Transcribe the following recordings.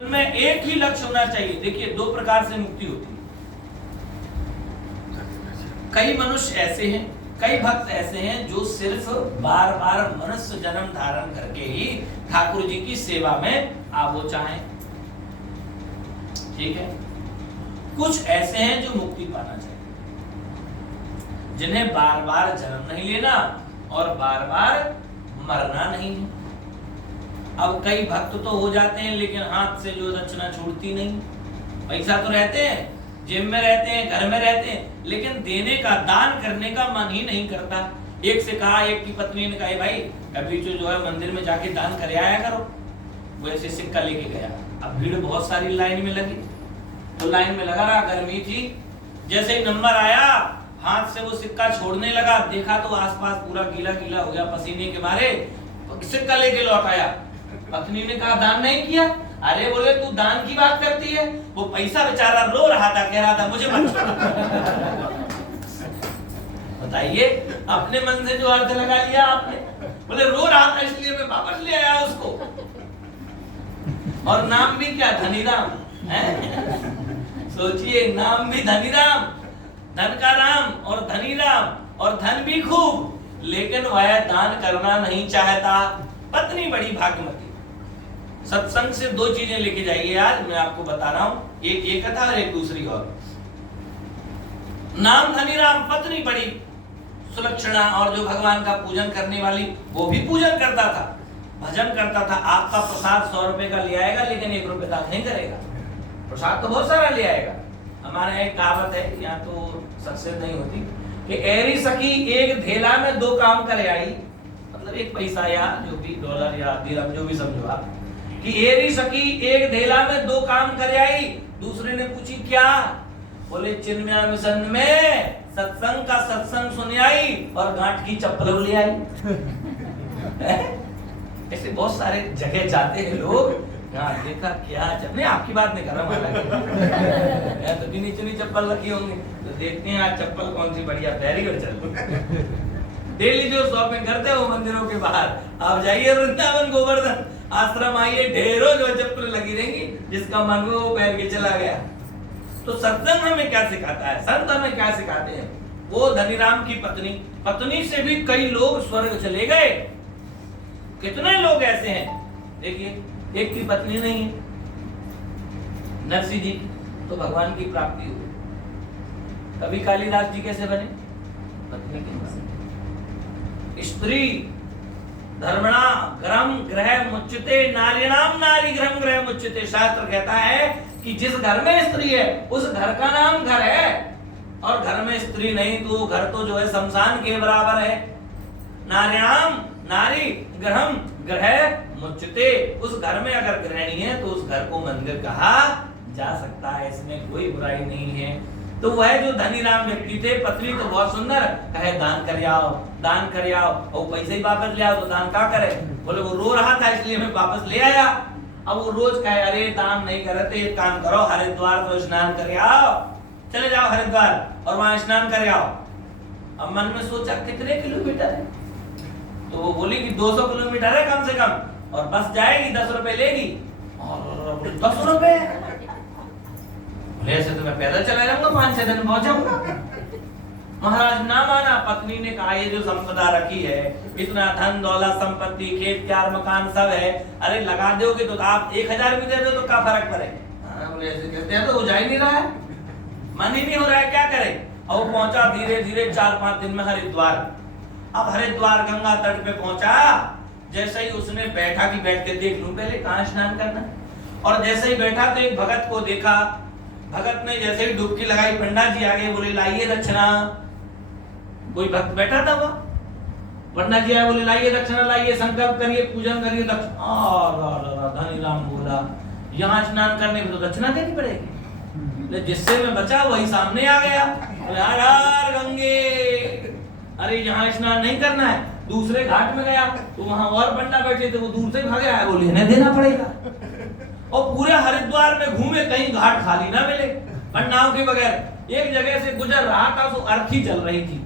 में एक ही लक्ष्य होना चाहिए। देखिए, दो प्रकार से मुक्ति होती है। कई मनुष्य ऐसे हैं, कई भक्त ऐसे हैं जो सिर्फ बार बार मनुष्य जन्म धारण करके ही ठाकुर जी की सेवा में आवो चाहें। ठीक है। कुछ ऐसे हैं जो मुक्ति पाना चाहिए, जिन्हें बार बार जन्म नहीं लेना और बार बार मरना नहीं है। अब कई भक्त तो हो जाते हैं लेकिन हाथ से जो दक्षिणा छूटती नहीं। पैसा तो रहते हैं, जेब में रहते हैं, घर में रहते हैं, लेकिन देने का, दान करने का मन ही नहीं करता। एक से कहा, एक की पत्नी ने कहा, भाई कभी जो है मंदिर में जाके दान कर आया करो। वो ऐसे सिक्का लेके गया। अब भीड़ बहुत सारी लाइन में लगी, तो लाइन में लगा रहा, गर्मी थी। जैसे ही नंबर आया, हाथ से वो सिक्का छोड़ने लगा, देखा तो आसपास पूरा गीला गीला हो गया पसीने के मारे। सिक्का लेके लौट आया। पत्नी ने कहा, दान नहीं किया? अरे बोले, तू दान की बात करती है? वो पैसा बेचारा रो रहा था, कह रहा था मुझे मत छोड़ो। बताइए, अपने मन से जो अर्थ लगा लिया आपने। बोले रो रहा था इसलिए मैं वापस ले आया उसको। और नाम भी क्या, धनीराम है। सोचिए, नाम भी धनीराम, धन का राम और धनीराम, और धन भी खूब, लेकिन वह दान करना नहीं चाहता। पत्नी बड़ी भाग्यवती। सत्संग से दो चीजें लेके जाइए आज मैं आपको बता रहा हूं, एक ये कथा और एक दूसरी और। नाम धनीराम, पत्नी बड़ी सुलक्षणा, और जो भगवान का पूजन करने वाली, वो भी पूजन करता था, भजन करता था। आपका प्रसाद 100 रुपए का ले आएगा लेकिन 1 रुपए दान नहीं करेगा। प्रसाद तो बहुत सारा ले आएगा। हमारे एक कहावत है, यहाँ तो सक्सेस नहीं होती, कि एरी सखी एक धेला में 2 काम करे आई। मतलब 1 पैसा या जो भी डॉलर या दिरहम जो भी समझो आप, कि एरी सखी एक धेला में 2 काम करे आई। दूसरे ने पूछी क्या? बोले चिन्मया मिशन में सत्संग का सत्संग सुन आई और गांठ की चप्पल ले आई। ऐसे बहुत सारे जगह जाते हैं लोग। हाँ, देखा क्या नहीं, आपकी बात नहीं कर रहा हूँ, तो चुनी चुनी चप्पल रखी होंगी, तो देखते हैं आज चप्पल कौन सी बढ़िया। Very good. चल, डेली जो शॉपिंग करते हो मंदिरों के बाहर, आप जाइए वृंदावन गोवर्धन आश्रम, आइए, ढेरों जो चप्पल लगी रहेंगी, जिसका मन वो पैर के चला गया। तो सत्संग हमें क्या सिखाता है, संत हमें क्या सिखाते हैं? वो धनीराम की पत्नी से भी कई लोग स्वर्ग चले गए। कितने लोग ऐसे हैं, देखिए, एक की पत्नी नहीं है, नरसिंह जी तो भगवान की प्राप्ति हुई। कभी कालिदास जी कैसे बने? पत्नी के पास। स्त्री धर्मणा ग्रह ग्रह मुच्यते, नारीणाम नारी ग्रह ग्रह मुच्यते। शास्त्र कहता है कि जिस घर में स्त्री है उस घर का नाम घर है, और घर में स्त्री नहीं तो घर तो जो है शमशान के बराबर है। नारीणाम नारी ग्रह ग्रह मुच्यते। उस घर में अगर गृहिणी है तो उस घर को मंदिर कहा जा सकता है, इसमें कोई बुराई नहीं है। तो वह जो धनीराम व्यक्ति थे, पत्नी तो बहुत सुंदर, कहे दान कर आओ, दान कर आओ, और पैसे ही वापस ले आओ, तो दान क्या करे? बोले वो रो रहा था इसलिए मैं वापस ले आया। अब वो रोज कहे, अरे दान नहीं करे तो एक काम करो, हरिद्वार को स्नान कर आओ, चले जाओ हरिद्वार और वहां स्नान कर आओ। अब मन में सोचा कितने किलोमीटर है, तो वो बोली कि 200 किलोमीटर है कम से कम, और बस जाएगी 10 रुपए लेगी। और 10 रुपए, ऐसे तो मैं पैदल चला जाऊंगा, 5-6 दिन पहुंचाऊंगा। महाराज ना माना। पत्नी ने कहा, ये जो संपदा रखी है, इतना धन दौलत संपत्ति खेत प्यार मकान सब है, अरे लगा दोगे तो आप 1000 भी दे दो तो क्या फर्क पड़ेगा? ऐसे कहते हैं तो हो जा ही नहीं रहा है, मन ही नहीं हो रहा है, क्या करे? और पहुंचा धीरे धीरे 4-5 दिन में हरिद्वार। अब हरिद्वार गंगा तट पे पहुंचा, जैसे ही उसने बैठा कि बैठ के देख लूं पहले कहाँ स्नान करना, और जैसे ही बैठा तो एक भगत को देखा। भगत ने जैसे ही डुबकी लगाई, पंडित जी आ गए, बोले लाइए दक्षिणा। कोई भक्त बैठा था वहां, पंडित जी आए, बोले लाइए दक्षिणा, लाइए, संकल्प करिए, पूजन करिए। दक्षिणा धनीराम बोला, यहाँ स्नान करने में तो दक्षिणा देनी पड़ेगी। जिससे मैं बचा वही सामने आ गया, हर हर गंगे। अरे यहाँ स्नान नहीं करना है। दूसरे घाट में गया तो वहां और पंडा बैठे थे, वो दूर से भाग आया, बोले इन्हें देना पड़ेगा। और पूरे हरिद्वार में घूमे, कहीं घाट खाली ना मिले पंडाओं के बगैर। एक जगह से गुजर रहा था तो अर्थी जल रही थी,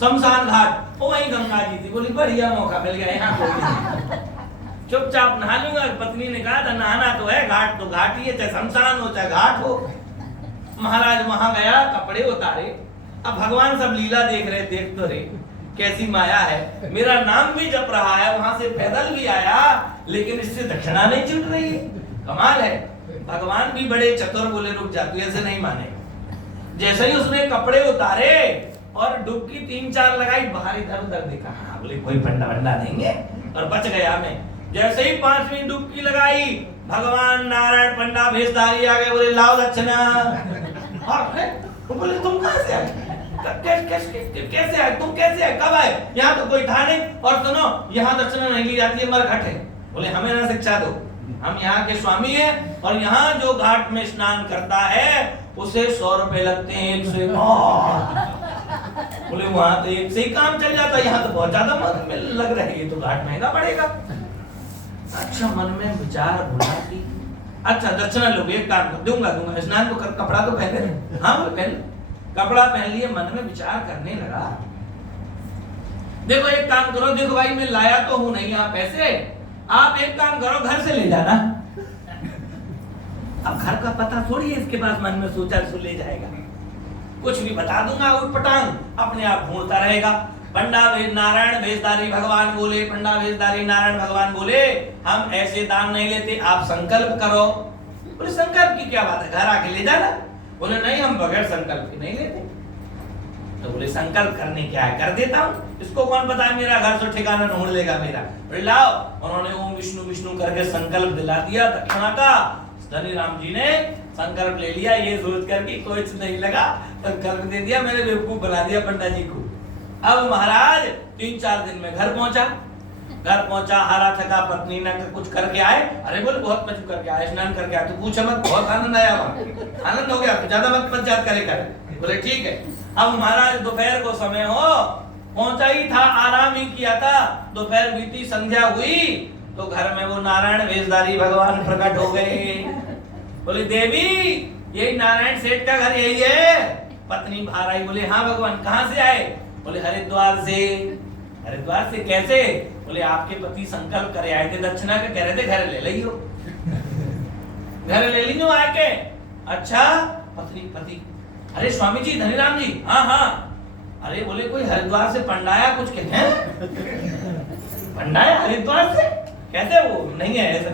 शमशान घाट, और वहीं गंगा जी थी। बोली बढ़िया मौका मिल गया यहाँ। चुपचाप नहा लूंगा। पत्नी ने कहा था नहाना तो है, घाट तो घाट ही है, चाहे शमशान हो चाहे घाट हो। महाराज वहां गया, कपड़े उतारे। अब भगवान सब लीला देख रहे, देख तो रहे कैसी माया है, मेरा नाम भी जप रहा है, वहां से पैदल भी आया, लेकिन इससे दक्षिणा नहीं छूट रही है। कमाल है, भगवान भी बड़े चतुर, बोले रुक जा, तू ऐसे नहीं माने। जैसे ही उसने कपड़े उतारे और डुबकी 3-4 लगाई, बाहर इधर उधर देखा, हाँ बोले कोई फंडा वंडा देंगे, और बच गया मैं। जैसे ही 5वीं डुबकी लगाई, भगवान नारायण पंडा भेषधारी आ गए, बोले लाओ दक्षिणा। बोले तुम कहां से आए, कैसे आए, तुम कैसे आए, कब आए, यहाँ तो कोई था नहीं, और सुनो यहाँ दक्षिणा नहीं ली जाती है, मरघट है। बोले हमें ना शिक्षा दो, हम यहाँ के स्वामी हैं, और यहाँ जो घाट में स्नान करता है उसे 100 रुपए लगते हैं, 1 से। बोले वहां तो 1 से ही काम चल जाता है, यहाँ तो बहुत ज्यादा मन में लग रहा है, ये तो घाट महंगा पड़ेगा। अच्छा, मन में विचार बुला की अच्छा दक्षिणा लो, एक काम कर दूंगा, स्नान तो कर, कपड़ा तो पहने, हाँ बोले पहन, कपड़ा पहन लिए, मन में विचार करने लगा। देखो एक काम करो, देखो भाई मैं लाया तो हूं नहीं यहाँ पैसे, आप एक काम करो घर से ले जाना। अब घर का पता थोड़ी है इसके पास, मन में सोचा सो ले जाएगा, कुछ भी बता दूंगा, उठपटांग अपने आप ढूंढता रहेगा। पंडा नारायण भेषधारी भगवान बोले, पंडा भेषधारी नारायण भगवान बोले, हम ऐसे दान नहीं लेते, आप संकल्प करो। बोले संकल्प की क्या बात है, घर आके ले जाना। बोले नहीं, हम बगैर संकल्प के नहीं लेते। तो बोले संकल्प करने क्या है, कर देता हूँ, इसको कौन पता है मेरा घर से ठिकाना ढूंढ लेगा मेरा। बोले लाओ, उन्होंने ओम विष्णु विष्णु करके संकल्प दिला दिया दक्षिणा का। धनी राम जी ने संकल्प ले लिया, ये सोच कर कि कुछ नहीं लगा, संकल्प दे दिया, मैंने बेवकूफ बना दिया पंडा जी को। अब महाराज 3-4 दिन में घर पहुंचा, हारा थका, पत्नी ने कुछ करके आए। अरे बोले बहुत कुछ करके आए, स्नान करके आए, तो पूछा मत, बहुत आनंद आया, आनंद हो गया, ज्यादा मत पंचायत करे कर। बोले ठीक है। अब महाराज दोपहर को समय हो, पहुंचा ही था, आराम ही किया था, दोपहर बीती, संध्या हुई, तो घर में वो नारायण भेषधारी भगवान प्रकट हो गए। बोले देवी यही नारायण सेठ का घर यही है। पत्नी बाहर आई, बोले हाँ भगवान, कहाँ से आए। बोले हरिद्वार से। हरिद्वार से कैसे। बोले आपके पति संकल्प करे आए थे दक्षिणा के, कह रहे थे घर ले लियो, घर ले लीनो आके। अच्छा पति, अरे स्वामी जी, धनीराम जी, हाँ। अरे बोले कोई हरिद्वार से पंडाया कुछ कहते हैं, पंडाया हरिद्वार से कैसे, वो नहीं है ऐसा।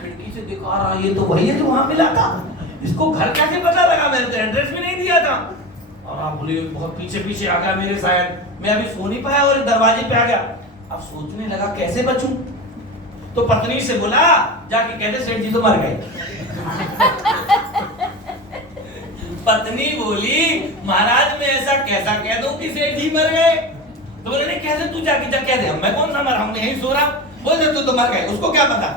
खिड़की से दिखा रहा, ये तो वही है जो वहां मिला था, इसको घर कैसे पता लगा, मैंने तो एड्रेस भी नहीं दिया था। और आप बोले बहुत पीछे आ गया मेरे, शायद मैं अभी सो नहीं पाया और दरवाजे पे आ गया। अब सोचने लगा कैसे बचूं, तो पत्नी से बोला जाके कहते सेठ जी तो मर गए। पत्नी बोली महाराज मैं ऐसा कैसा कह दूं कि सेठ जी मर गए। तो बोले नहीं कैसे, तू जाके जा कह दे, मैं कौन सा मरा, हम यहीं सो रहा। बोल दे तू तो मर गए, उसको क्या पता।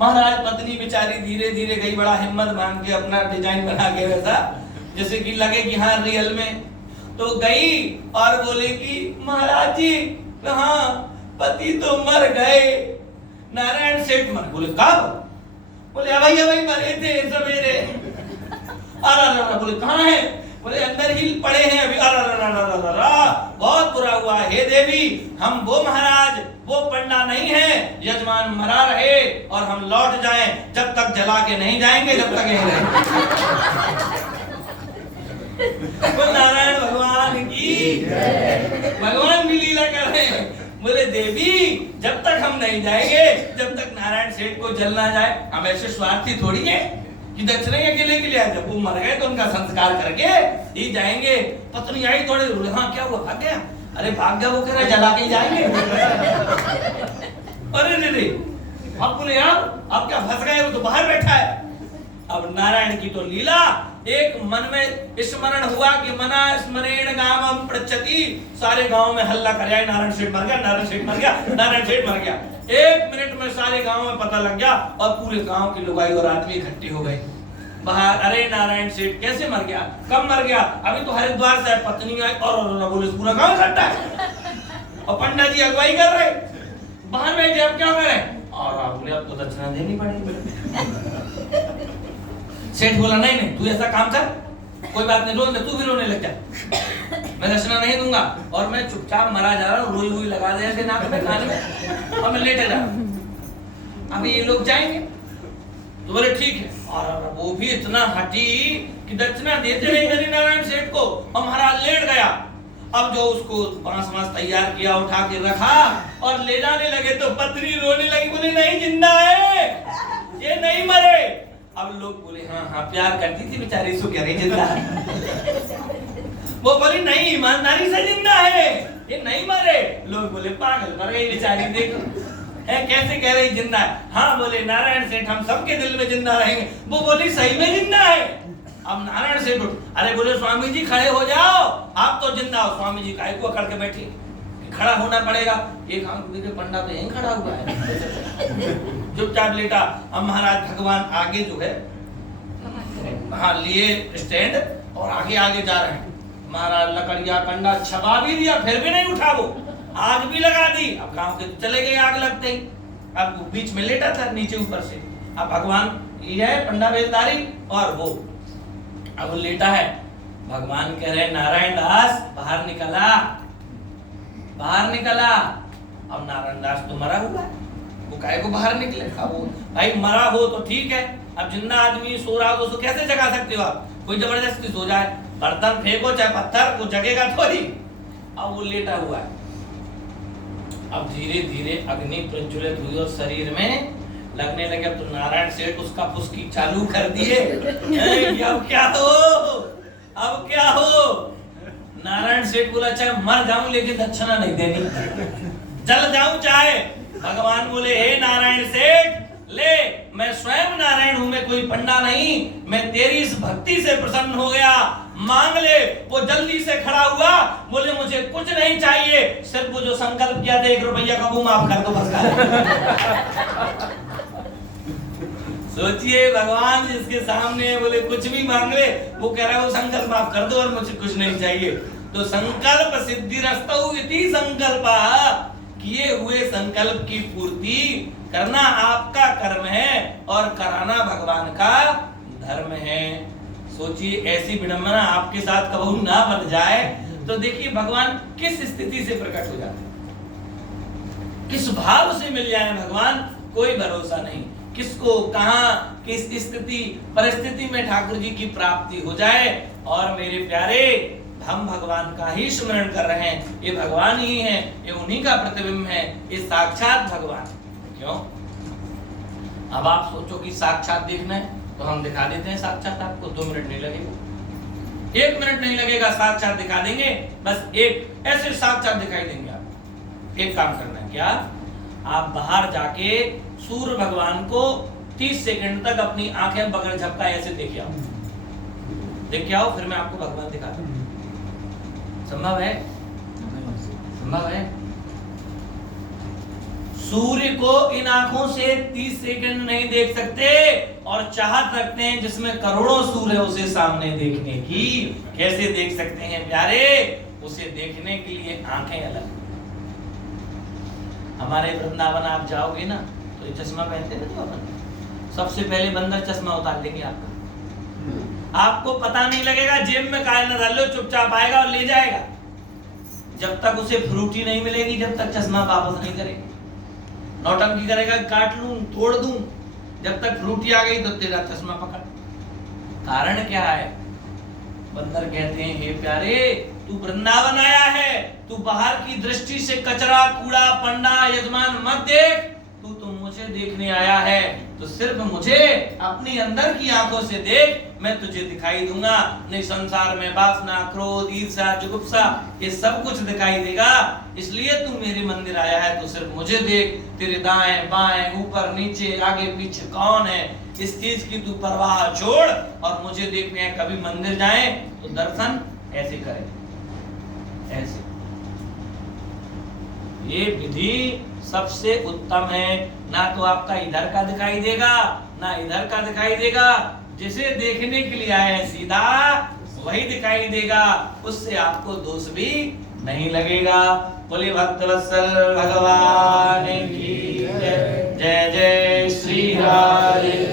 महाराज पत्नी बेचारी धीरे धीरे गई, बड़ा हिम्मत मान के अपना डिजाइन बना के वैसा जैसे कि लगे कि हाँ रियल में, तो गई और बोले कि महाराज जी हाँ पति तो मर गए, नारायण सेठ मर। बोले कब। बोले अभी मरे थे सवेरे। अरे बोले कहाँ है। बोले अंदर ही पड़े हैं अभी। अरे बहुत बुरा हुआ हे देवी, हम वो महाराज वो पंडा नहीं है, यजमान मरा रहे और हम लौट जाएं, जब तक जला के नहीं जाएंगे, जब तक यहीं रहेंगे। नारायण भगवान की, भगवान भी लीला कर रहे हैं। बोले देवी जब तक हम नहीं जाएंगे, जब तक नारायण सेठ को जल ना जाए, हम ऐसे स्वार्थी थोड़ी है कि दक्षिणा के लिए आए, जब वो मर गए तो उनका संस्कार करके ही जाएंगे। पत्नी आई थोड़े, हाँ क्या हुआ, भाग गया। अरे भाग गया, वो कह रहा जला के जाएंगे। अरे रे अब बोले यार अब क्या फंस गए, वो तो बाहर बैठा है। अब नारायण की तो लीला, एक मन में स्मरण हुआ कि मना स्मरेण गामम पृच्छति, सारे गांव में हल्ला कर जाए नारायण सेठ मर गया, नारायण सेठ मर गया, नारायण सेठ मर गया। 1 मिनट में सारे गांव में पता लग गया और पूरे गांव की लुगाई और आदमी इकट्ठे हो गए बाहर। अरे नारायण सेठ कैसे मर गया, कब मर गया, अभी तो हरिद्वार से पत्नी आई और बोले पूरा गांव इकट्ठा है और पंडित जी अगुवाई कर रहे, बाहर बैठे, अब क्या करें। और आप बोले अब तो दक्षिणा देनी पड़ेगी। सेठ बोला नहीं तू ऐसा काम कर, कोई बात नहीं, रोने तू भी रोने लग जा, मैं दक्षिणा नहीं दूंगा। और मैं चुपचाप मरा जा रहा हूँ, रोई हुई लगा दे ऐसे नाक में, कान में, और मैं लेटे जा रहा हूँ। अब ये लोग जाएंगे तो बोले ठीक है। और वो भी इतना हटी कि दक्षिणा देते रहे हरि नारायण सेठ को, और महाराज लेट गया। अब जो उसको बांस तैयार किया, उठा के रखा और ले जाने लगे तो पत्नी रोने लगी, बोली नहीं जिंदा है, ये नहीं मरे। अब लोग बोले हाँ प्यार करती थी बेचारी, सो कह रही जिंदा है। वो बोली नहीं ईमानदारी से जिंदा है, ये नहीं मरे। लोग बोले पागल मर गई बेचारी, देखो कैसे कह रही जिंदा है। हाँ बोले नारायण सेठ हम सबके दिल में जिंदा रहेंगे। वो बोली सही में जिंदा है। अब नारायण सेठ अरे बोले स्वामी जी खड़े हो जाओ, आप तो जिंदा हो। स्वामी जी काहे को अकड़ के बैठे, खड़ा होना पड़ेगा। एक आंख मेरे पंडा पे यहीं खड़ा हुआ है, चुपचाप लेटा। अब महाराज भगवान आगे जो है हाँ लिए स्टैंड और आगे आगे जा रहे हैं। महाराज लकड़िया कंडा छपा भी दिया, फिर भी नहीं उठा, वो आग भी लगा दी। अब गांव के चले गए आग लगते ही। अब वो बीच में लेटा था नीचे ऊपर से। अब भगवान ये है पंडा बेलदारी और वो अब वो लेटा है। भगवान कह रहे नारायण दास बाहर निकला, बाहर निकला। अब नारायण दास तो मरा हुआ है, वो काहे को बाहर निकले। अब वो भाई मरा हो तो ठीक है, अब जिंदा आदमी सो रहा हो तो कैसे जगा सकते हो आप, कोई जबरदस्ती सो जाए। बर्तन फेंको चाहे पत्थर, वो जगेगा थोड़ी। अब वो लेटा हुआ है। अब धीरे धीरे अग्नि प्रज्वलित हुई और शरीर में लगने लगे। तो नारायण सेठ उसका फुसकी चालू कर दिए। अब क्या हो, अब क्या हो। नारायण सेठ बोला चाहे मर जाऊं लेकिन दक्षिणा नहीं देनी, जल जाऊं चाहे। भगवान बोले हे नारायण सेठ ले, मैं स्वयं नारायण हूं, मैं कोई पंडा नहीं, मैं तेरी इस भक्ति से प्रसन्न हो गया, मांग ले। वो जल्दी से खड़ा हुआ, बोले मुझे कुछ नहीं चाहिए, सिर्फ वो जो संकल्प किया था 1 रुपया का वो माफ कर दो बस। सोचिए भगवान जिसके सामने बोले कुछ भी मांग ले, वो कह रहा है वो संकल्प माफ कर दो और मुझे कुछ नहीं चाहिए। तो संकल्प सिद्धिरस्तौ इति संकल्पः, किए हुए संकल्प की पूर्ति करना आपका कर्म है और कराना भगवान का धर्म है। सोचिए ऐसी विडंबना आपके साथ कबहू ना बन जाए तो देखिए भगवान किस स्थिति से प्रकट हो जाते हैं, किस भाव से मिल जाए भगवान, कोई भरोसा नहीं। किसको कहां किस स्थिति परिस्थिति में ठाकुर जी की प्राप्ति हो जाए। और मेरे प्यारे हम भगवान का ही स्मरण कर रहे हैं, ये भगवान ही है, ये उन्हीं का प्रतिबिंब है, ये साक्षात भगवान। क्यों? अब आप सोचो कि साक्षात देखना है तो हम दिखा देते हैं साक्षात, आपको 2 मिनट नहीं लगेगा, 1 मिनट नहीं लगेगा, साक्षात दिखा देंगे। बस एक ऐसे साक्षात दिखाई देंगे। आप एक काम करना है, क्या आप बाहर जाके सूर्य भगवान को 30 सेकंड तक अपनी आंखें बगैर झपकाए ऐसे देख आओ, देख के आओ, फिर मैं आपको भगवान दिखाता हूं। संभव है? संभव है? सूर्य को इन आंखों से 30 सेकंड नहीं देख सकते और चाहत रखते हैं जिसमें करोड़ों सूर्य उसे सामने देखने की। कैसे देख सकते हैं प्यारे? उसे देखने के लिए आंखें अलग। हमारे वृंदावन आप जाओगे ना तो ये चश्मा पहनते ना जो अपन, सबसे पहले बंदर चश्मा उतार लेंगे आपका, आपको पता नहीं लगेगा, जेब में काहे न डाल लो, चुपचाप आएगा और ले जाएगा। जब तक उसे फ्रूटी नहीं मिलेगी, जब तक चश्मा वापस नहीं करेगा, नौटंकी करेगा, काट लूं तोड़ दूं। जब तक फ्रूटी आ गई तो तेरा चश्मा पकड़। कारण क्या है? बंदर कहते हैं हे प्यारे तू वृंदावन आया है, तू बाहर की दृष्टि से कचरा कूड़ा पंडा यजमान मत देख, तू तो मुझे देखने आया है, तो सिर्फ मुझे अपनी अंदर की आंखों से देख, मैं तुझे दिखाई दूंगा। नहीं संसार में वासना क्रोध ईर्ष्या जुगुप्सा ये सब कुछ दिखाई देगा। इसलिए तू मेरे मंदिर आया है तो सिर्फ मुझे देख, तेरे दाएं बाएं ऊपर नीचे आगे पीछे कौन है, इस चीज की तू परवाह छोड़ और मुझे देखने है। कभी मंदिर जाए तो दर्शन ऐसे करें, ऐसे। ये विधि सबसे उत्तम है। ना तो आपका इधर का दिखाई देगा ना इधर का दिखाई देगा, जिसे देखने के लिए आए सीधा वही दिखाई देगा, उससे आपको दोष भी नहीं लगेगा। बोले भक्तवत्सल भगवान की जय। जय जय श्री हरि।